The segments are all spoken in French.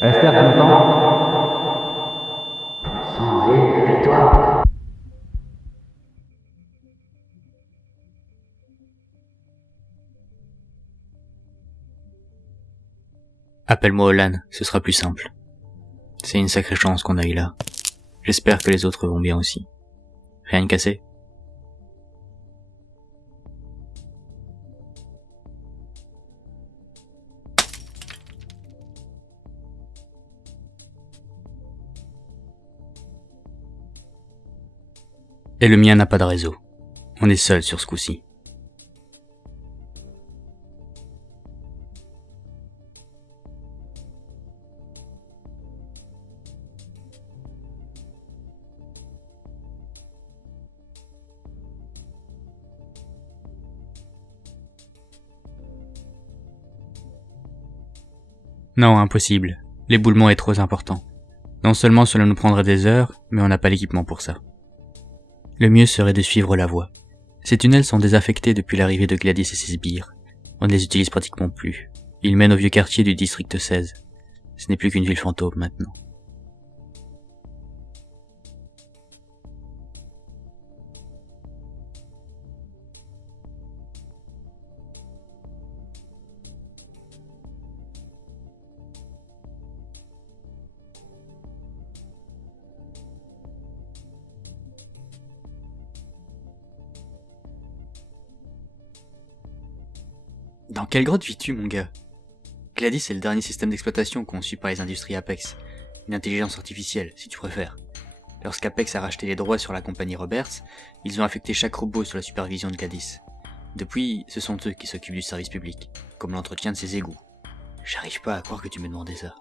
Esther, tu m'entends? Sang, allez, réveille-toi. Appelle-moi Olan, ce sera plus simple. C'est une sacrée chance qu'on a eu là. J'espère que les autres vont bien aussi. Rien de cassé? Et le mien n'a pas de réseau. On est seul sur ce coup-ci. Non, impossible. L'éboulement est trop important. Non seulement cela nous prendrait des heures, mais on n'a pas l'équipement pour ça. Le mieux serait de suivre la voie. Ces tunnels sont désaffectés depuis l'arrivée de Gladys et ses sbires. On ne les utilise pratiquement plus. Ils mènent au vieux quartier du district 16. Ce n'est plus qu'une ville fantôme maintenant. Dans quelle grotte vis-tu, mon gars? Gladys est le dernier système d'exploitation conçu par les industries Apex. Une intelligence artificielle, si tu préfères. Lorsqu'Apex a racheté les droits sur la compagnie Roberts, ils ont affecté chaque robot sous la supervision de Gladys. Depuis, ce sont eux qui s'occupent du service public, comme l'entretien de ses égouts. J'arrive pas à croire que tu me demandais ça.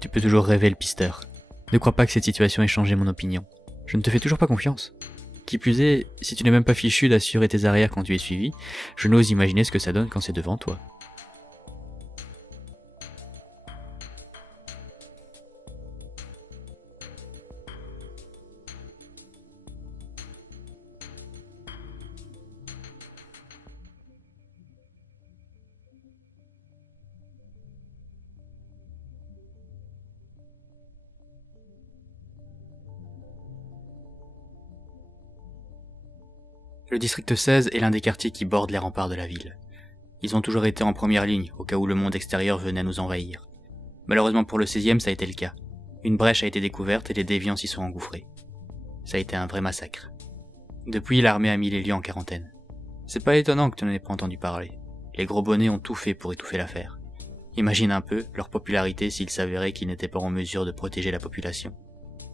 Tu peux toujours rêver le pisteur. Ne crois pas que cette situation ait changé mon opinion. Je ne te fais toujours pas confiance. Qui plus est, si tu n'es même pas fichu d'assurer tes arrières quand tu es suivi, je n'ose imaginer ce que ça donne quand c'est devant toi. Le district 16 est l'un des quartiers qui bordent les remparts de la ville. Ils ont toujours été en première ligne au cas où le monde extérieur venait à nous envahir. Malheureusement pour le 16e, ça a été le cas. Une brèche a été découverte et les déviants s'y sont engouffrés. Ça a été un vrai massacre. Depuis, l'armée a mis les lieux en quarantaine. C'est pas étonnant que tu n'en aies pas entendu parler. Les gros bonnets ont tout fait pour étouffer l'affaire. Imagine un peu leur popularité s'il s'avérait qu'ils n'étaient pas en mesure de protéger la population.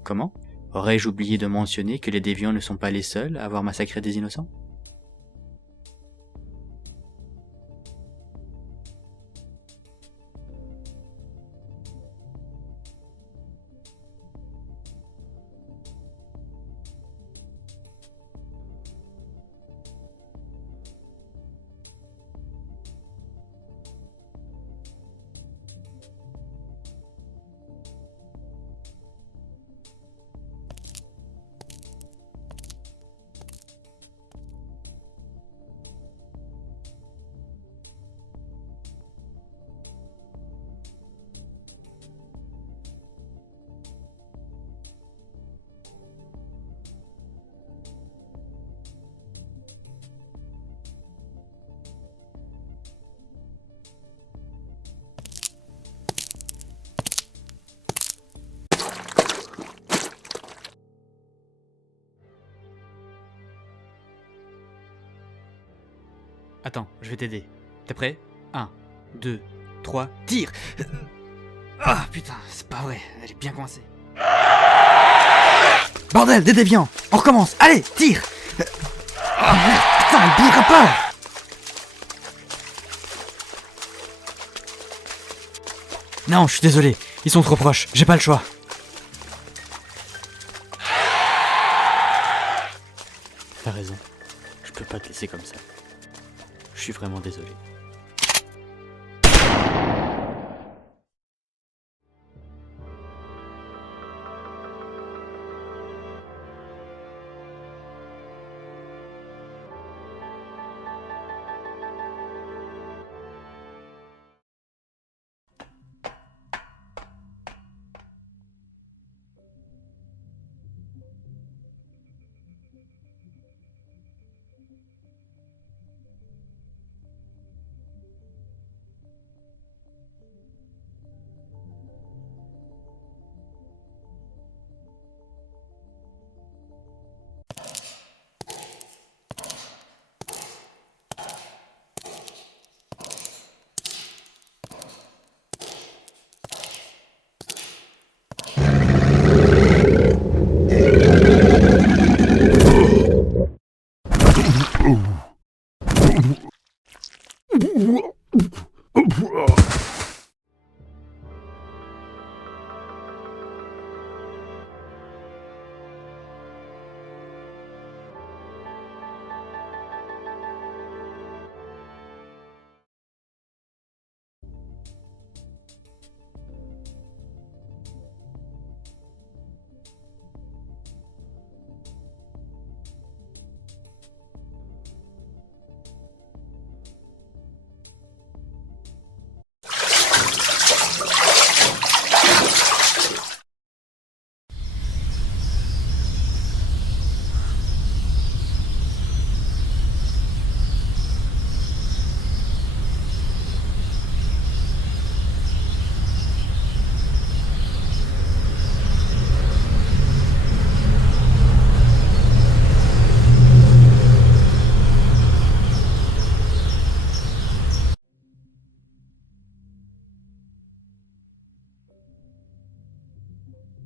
Comment? Aurais-je oublié de mentionner que les déviants ne sont pas les seuls à avoir massacré des innocents? Attends, je vais t'aider. T'es prêt? 1, 2, 3, tire! Ah putain, c'est pas vrai, elle est bien coincée. Bordel, des déviants! On recommence! Allez, tire! Ah merde, putain, elle bougera pas! Non, je suis désolé, ils sont trop proches, j'ai pas le choix. T'as raison, je peux pas te laisser comme ça. Je suis vraiment désolé.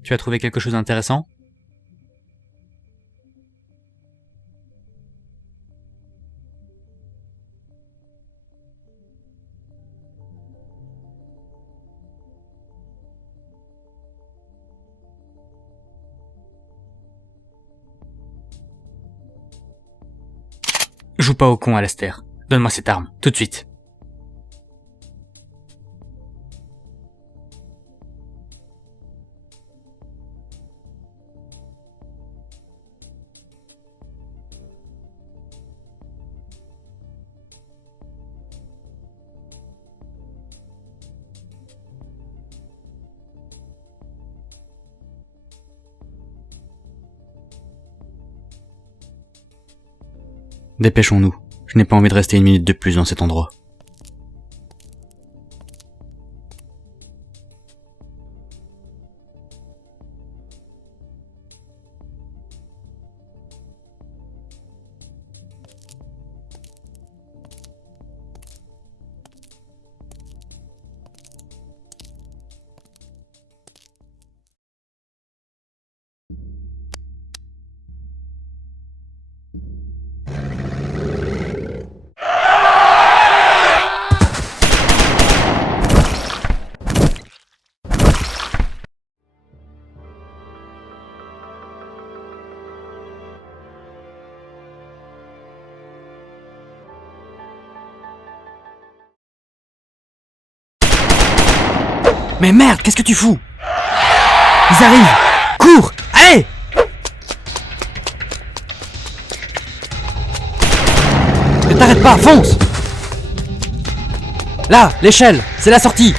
Tu as trouvé quelque chose d'intéressant? Joue pas au con, Alastair. Donne-moi cette arme, tout de suite. Dépêchons-nous. Je n'ai pas envie de rester une minute de plus dans cet endroit. Mais merde, qu'est-ce que tu fous? Ils arrivent! Cours! Allez! Ne t'arrête pas, fonce! Là, l'échelle, c'est la sortie!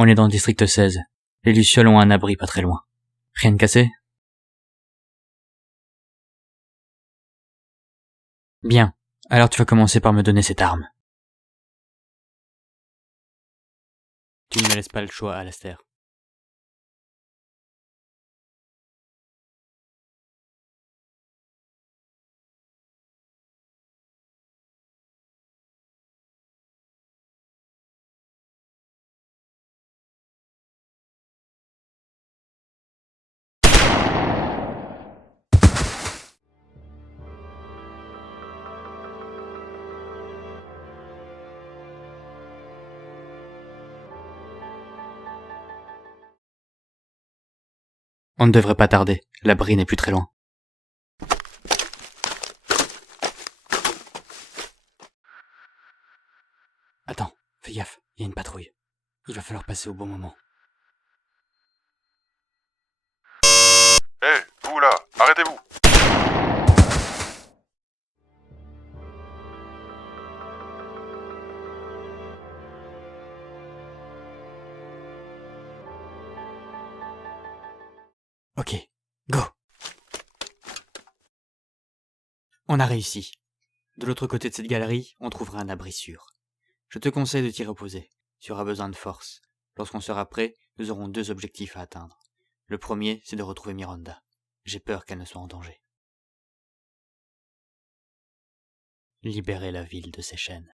On est dans le district 16. Les Lucioles ont un abri pas très loin. Rien de cassé? Bien. Alors tu vas commencer par me donner cette arme. Tu ne me laisses pas le choix, Alastair. On ne devrait pas tarder, l'abri n'est plus très loin. Attends, fais gaffe, il y a une patrouille. Il va falloir passer au bon moment. Hé, vous là, arrêtez-vous! Ok, go! On a réussi. De l'autre côté de cette galerie, on trouvera un abri sûr. Je te conseille de t'y reposer. Tu auras besoin de force. Lorsqu'on sera prêt, nous aurons 2 objectifs à atteindre. Le premier, c'est de retrouver Miranda. J'ai peur qu'elle ne soit en danger. Libérer la ville de ses chaînes.